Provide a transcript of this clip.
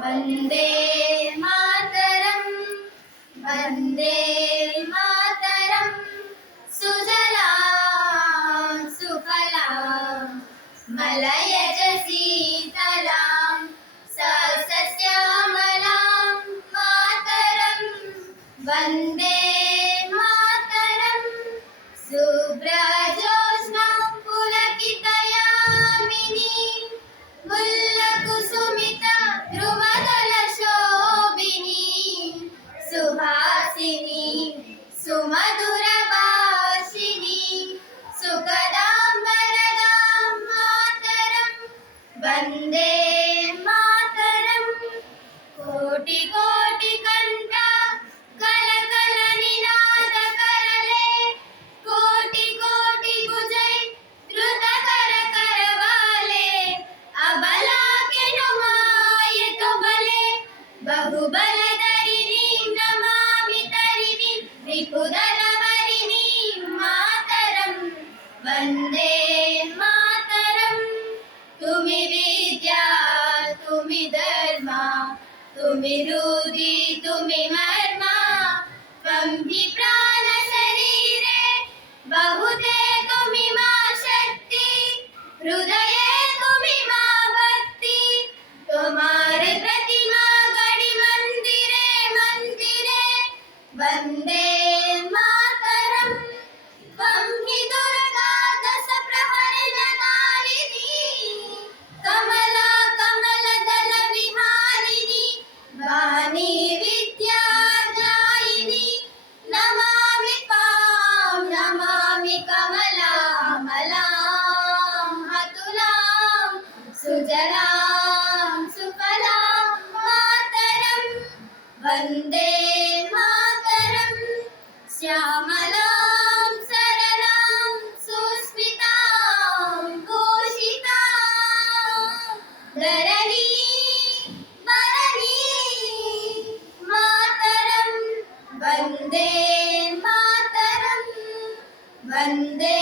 वन्दे मातरं वन्दे मातरं सुजला सुफला मलयज शीतलां सस्यश्यामलां मातरं वन्दे मातरं शुभ्रजोत्स्ना पुलकितयामिनी मुल्लकुसुमिता ध्रुवदलशोभिनी सुहासिनी सुमधुरभाषिणी सुखदां वरदां मातरं वन्दे मातरं कोटि कोटि कंठ कलकल निनाद करले कोटि कोटि भुजै द्रुत कर करवाले अबला के नुमाय तो बले बहुबल धरिणी नमामि तरिणी रिपुदल वरिणी मातरं वन्दे मातरं तुमि विद्या तुमि धर्म तुमि हृदि तुमि मर्म त्वं हि प्राण शरीरे बहुते तुमि मा शक्ति हृदये तुमि मा भक्ति तुम्हारे प्रतिमा गढ़ी मंदिरे मंदिरे वन्दे मातरं त्वं हि दुर्गा दश प्रहरणकारिणी कमला कमलदल विहारिणी वाणी विद्यादायिनी नमामि त्वां नमामि कमलामलां अतुलां सुजलां सुफलां मातरं वन्दे मातरं श्यामलां सरलां सुस्मितां भूषितां धरणी वरणी मातरं वन्दे मातरं वन्दे